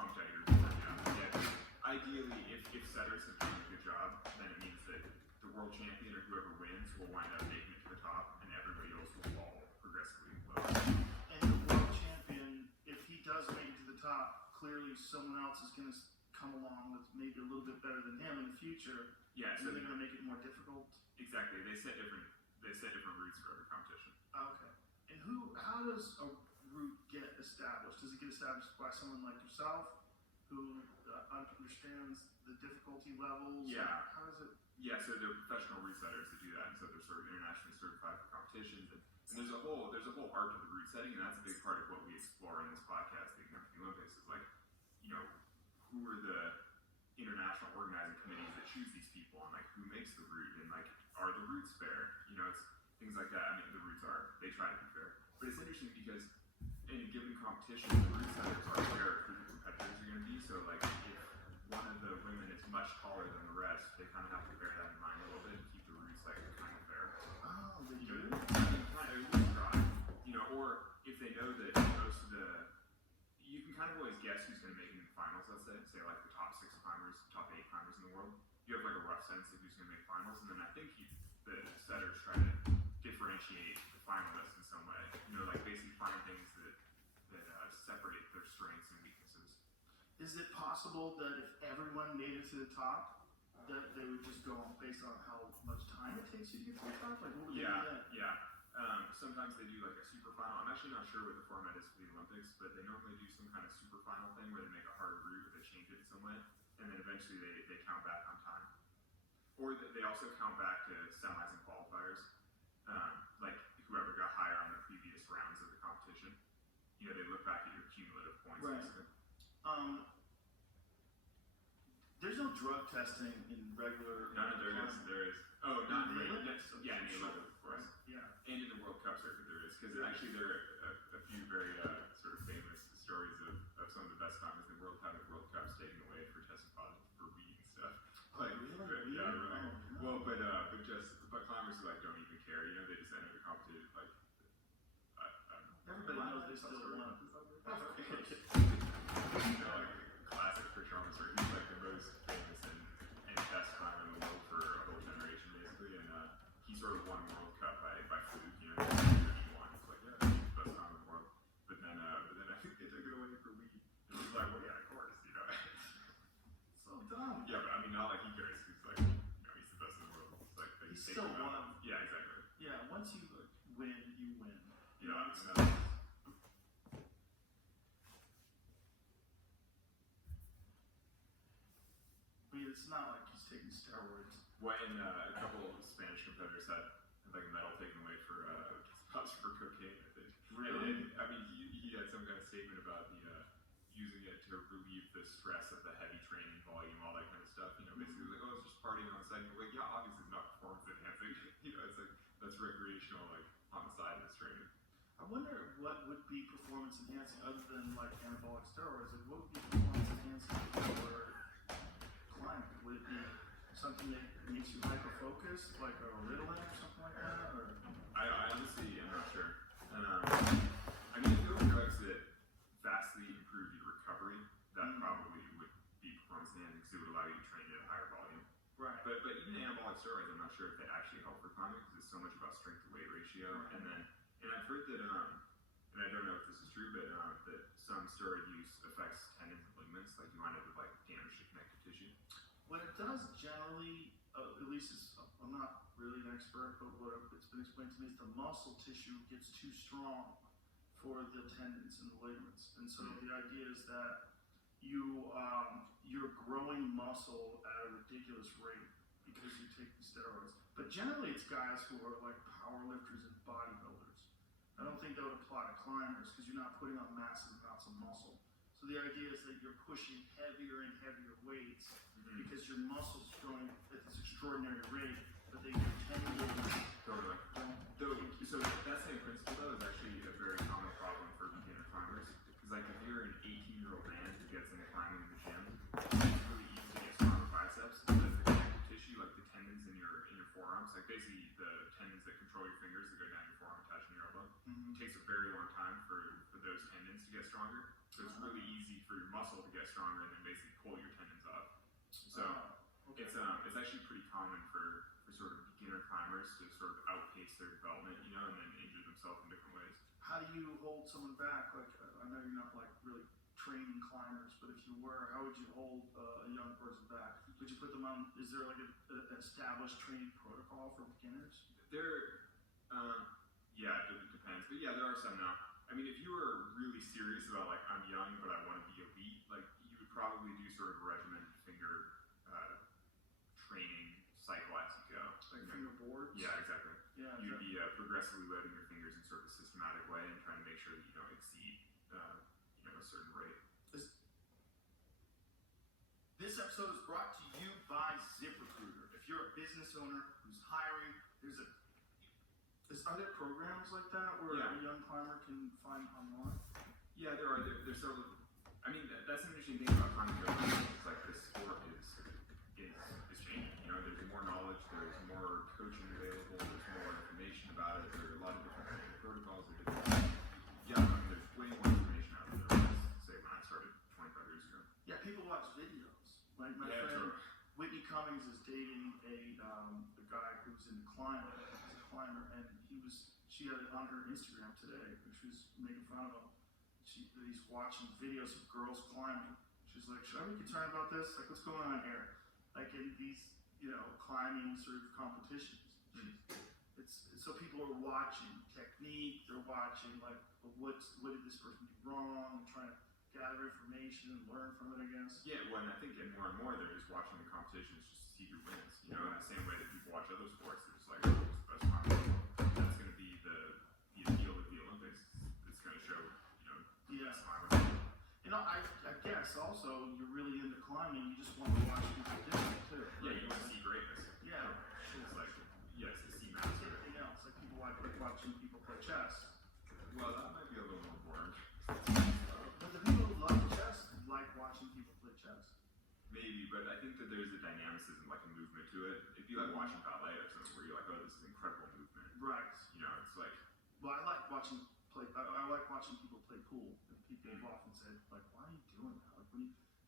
pumped out your work out. Yeah. Ideally, if setters have done a good job, then it means that the world champion or whoever wins will wind up making it to the top, and everybody else will fall progressively lower. And the world champion, if he does make it to the top, clearly someone else is going to come along with maybe a little bit better than him in the future. Yeah, so they're going to make it more difficult. Exactly. They set different routes for every competition. Okay. And how does a route get established? Does it get established by someone like yourself who understands the difficulty levels? Yeah. How does it? Yeah, so they're professional route setters that do that, and so they're sort of internationally certified for competitions. And there's a whole art to the route setting, and that's a big part of what we explore in this podcast, the Olympics, is like, you know, who are the international organizing committees that choose these people, and like who makes the route, and like are the routes fair? You know, it's things like that. I mean, the routes they try to be fair, but it's interesting because in a given competition, the route setters are aware of who the competitors are going to be. So like if one of the women is much taller than the rest, they kind of have to bear that in mind a little bit and keep the routes like kind of fair. Oh, they do. You know, or if they know that most of the, you can kind of always guess who's going to make it in the finals. Let's say like the top 6 climbers, top 8 climbers in the world. You have like a rough sense of who's going to make finals, and then I think the setters try to differentiate the finalists in some way. You know, like basically find things that separate their strengths and weaknesses. Is it possible that if everyone made it to the top, that they would just go on based on how much time it takes you to get to the top? Like, what would they do then? Yeah. Sometimes they do like a super final. I'm actually not sure what the format is for the Olympics, but they normally do some kind of super final thing where they make a harder route or they change it in some way, and then eventually they count back on time. Or they also count back to semis and qualifiers, like whoever got higher on the previous rounds of the competition. You know, they look back at your cumulative points. Right. There's no drug testing in regular. No, there is. Oh, not in the Olympics. Yeah, in the Olympics, of course. Yeah. And in the World Cup circuit there is, because actually there are a few very sort of famous stories of some of the best climbers in the world having World Cups taken away for testing positive for weed and stuff. Like, really? Yeah, really. Oh, no. Well, but climbers who like don't even care, you know, they just enter the competition like. Everybody knows they still won. You know, like classic Chris Armstrong, he's like the most famous and best climber in the world for a whole generation, basically, and he sort of won World Cup by fluke, you know, he won. It's like, yeah, he's the best climber in the world. But then I think they took it away for weed. It was like, well, yeah, of course, you know. So dumb. Yeah, but I mean, not like he cares. He's like, you know, he's the best in the world. It's like they He's take still him out. won. Yeah, exactly. Yeah, once you win, you win. Yeah, But it's not like he's taking steroids. When a couple of Spanish competitors had like a medal taken away for cocaine, I think. Really? And, I mean, he had some kind of statement about using it to relieve the stress of the heavy training volume, all that kind of stuff. You know, basically like, oh, it's just partying on the side. And you're like, yeah, obviously it's not performance enhancing. You know, it's like that's recreational, like on the side of his training. I wonder what would be performance enhancing other than like anabolic steroids. Like, what would be performance enhancing for climbing? Would it be something that makes you hyper focused, like a Ritalin or something like that? Or I honestly am not sure. I mean, if there were drugs that vastly improve your recovery, that probably would be performance enhancing because it would allow you to train at a higher volume. right. But even anabolic steroids, I'm not sure if they actually help for climbing because it's so much about strength to weight ratio. And I've heard that, and I don't know if this is true, but that some steroid use affects tendons and ligaments, like you wind up with like damage to connective tissue. What it does generally, at least I'm not really an expert, but what it's been explained to me is the muscle tissue gets too strong for the tendons and the ligaments. And so the idea is that you're growing muscle at a ridiculous rate because you take the steroids. But generally it's guys who are like power lifters and bodybuilders. I don't think that would apply to climbers because you're not putting on massive amounts of muscle. So the idea is that you're pushing heavier and heavier weights because your muscles growing at this extraordinary rate, but they tendons Totally. don't. So that same principle though is actually a very common problem for beginner climbers. Because like if you're an 18-year-old man who gets into climbing in the gym, it's really easy to get stronger biceps. But the connective tissue, like the tendons in your forearms, like basically the tendons that control your fingers that go down your forearm, attaching your elbow, it takes a very long time for those tendons to get stronger. So it's really easy for your muscle to get stronger and then basically pull your tendons up. So okay. it's actually pretty common for sort of beginner climbers to sort of outpace their development, you know, and then injure themselves in different ways. How do you hold someone back? Like, I know you're not like really training climbers, but if you were, how would you hold a young person back? Would you put them on? Is there like an established training protocol for beginners? Yeah, it depends, but yeah, there are some now. I mean, if you were really serious about like I'm young but I want to be elite, like you would probably do sort of a regimented finger training cycle as you go. Like finger boards? Yeah, exactly. Yeah. You'd be progressively loading your fingers in sort of a systematic way and trying to make sure that you don't exceed, a certain rate. This episode is brought to you by ZipRecruiter. If you're a business owner who's hiring, Are there programs like that where a young climber can find online? Yeah, there are. There's several. I mean, that's an interesting thing about climbing. It's like this sport is changing. You know, there's more knowledge, there's more coaching available, there's more information about it. There are a lot of different training protocols. Yeah, I mean, there's way more information out there than there was, say, when I started 25 years ago. Yeah, people watch videos. Like my friend Whitney Cummings is dating a guy who's into climbing. He's a climber, and she had it on her Instagram today, which was making fun of him. He's watching videos of girls climbing. She's like, should I be concerned about this? Like, what's going on here? Like in these, climbing sort of competitions. It's so people are watching technique. They're watching like, what did this person do wrong? Trying to gather information and learn from it, I guess. Yeah, well, and I think more and more they're just watching the competitions just to see who wins. You know, in the same way that people watch other sports, they're just like, oh, who's the best climber? That's going to be the appeal of the Olympics. It's going to show, Yeah. smiling. I guess also you're really into climbing. You just want to watch people do it too. Yeah, you want to see greatness. Yeah. It's like, yes, to see mastery. Anything else? Like people like watching people play chess. Well, that might be a little more boring. But the people who love chess like watching people play chess. Maybe, but I think that there's a dynamicism, like a movement to it. It'd be like watching ballet or something where you're like, oh, this is incredible movement. Right. You know, it's like, Well, I like watching people play pool. And people have often said, like, why are you doing that? Like,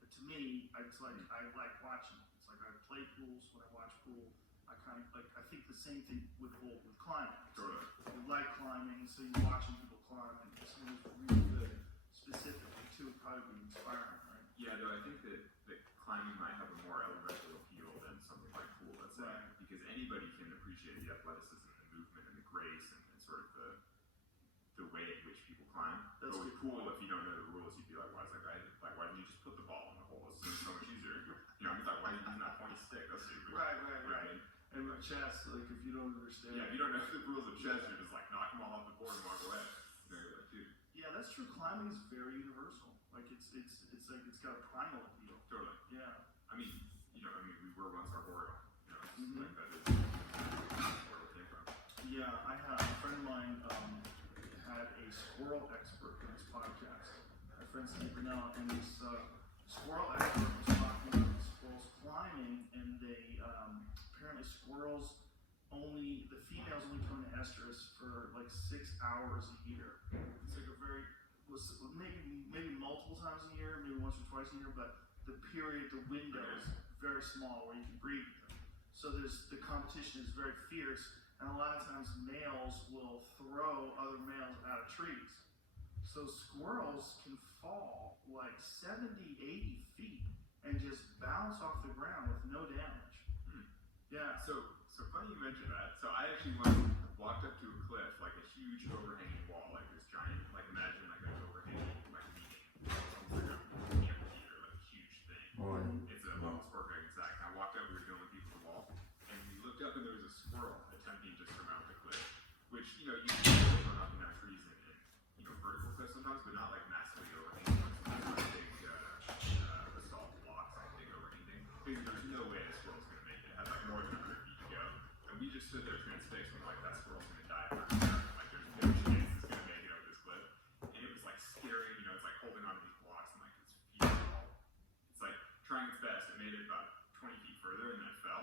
but to me, it's like I like watching. It's like I play pools when I watch pool. I kind of like. I think the same thing would hold with climbing. Totally. You like climbing, so you're watching people climb, and it's really good. Specifically, too, would probably be inspiring, right? yeah, though I think that climbing might have a more elemental appeal than something like pool, let's say, Right. because anybody can appreciate the athleticism and the movement and the grace and sort of the way in which people climb. That's but a with good pool, point. if you don't know the rules, you'd be like, why is that guy, like, why didn't you just put the ball in the hole? It's so much easier. You know, it's like, why didn't you use that pointy stick? That's stupid. Right. And with chess, like if you don't understand. Yeah, if you don't know the rules of chess, you're just like, knock them all off the board and walk away. You know, you're like, dude, Yeah, that's true. Climbing is very universal. Like it's like it's got a primal appeal. totally. Yeah. I mean, we were once arboreal. You know, it's Mhm. like that is where we came from. Yeah, I had a friend of mine had a squirrel expert on his podcast. My friend Steve Brunel, and this squirrel expert was talking about the squirrels climbing, and they apparently squirrels the females only come to estrus for like 6 hours a year. It's like maybe multiple times a year, maybe once or twice a year, but the window is very small where you can breed them. So the competition is very fierce, and a lot of times males will throw other males out of trees. So squirrels can fall like 70, 80 feet and just bounce off the ground with no damage. Yeah. So funny you mentioned that. So I actually once walked up to a cliff, like a huge overhanging wall, like this giant, like imagine like an overhanging, like meeting. It's like a amphitheater, like a huge thing. It's a little sport bag exact. And I walked up, we were dealing with people at the wall, and we looked up and there was a squirrel attempting to surmount the cliff, which, you can run up and down trees and vertical cliffs sometimes, but not like massively overhanging ones. Sometimes like big basalt blocks, like big overhanging. Because there's no way a squirrel's gonna make it. It had like more than 100 feet to go. And we just stood there transfixed and we're like, that squirrel's gonna die for sure. Like there's no chance it's gonna make it over this cliff. And it was like scary, it's like holding onto these blocks and like its feet are all, it's like trying its best. It made it about 20 feet further and then it fell.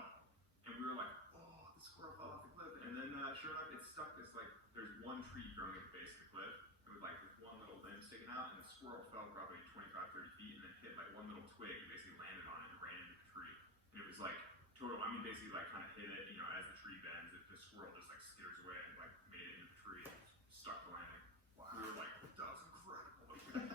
And we were like, oh, the squirrel fell off the cliff. And then sure enough, it stuck this like, there's one tree growing at the base of the cliff. With like this one little limb sticking out, and the squirrel fell probably 25, 30 feet, and then hit like one little twig and basically landed on it and ran into the tree. And it was like total. I mean, basically like kind of hit it. You know, as the tree bends, the squirrel just like skitters away and like made it into the tree and stuck the landing. Wow. We were like, that was incredible.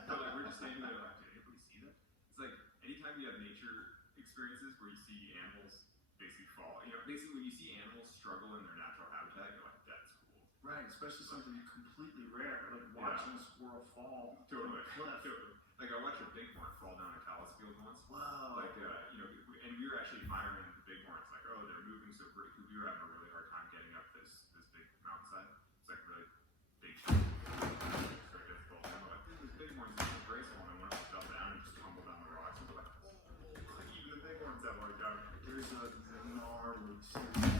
But like we're just standing there like, did anybody see that? It's like anytime you have nature experiences where you see animals basically fall. You know, basically when you see animals struggle in their natural habitat, you're like, that's cool. Right, especially something completely rare, like watching a squirrel fall. Totally. Cliff. Totally. Like I watched a bighorn fall down a talus field once. Wow. Like you know, and we were actually admiring the bighorns. Like, oh, they're moving so great. Because we were having a really hard time getting up this big mountainside. It's like really big. It's very difficult. And we're like, dude, this bighorn's so graceful, and one of them fell down and just tumbled down the rocks. And we're like, oh, like even the bighorns have like There's a gnarly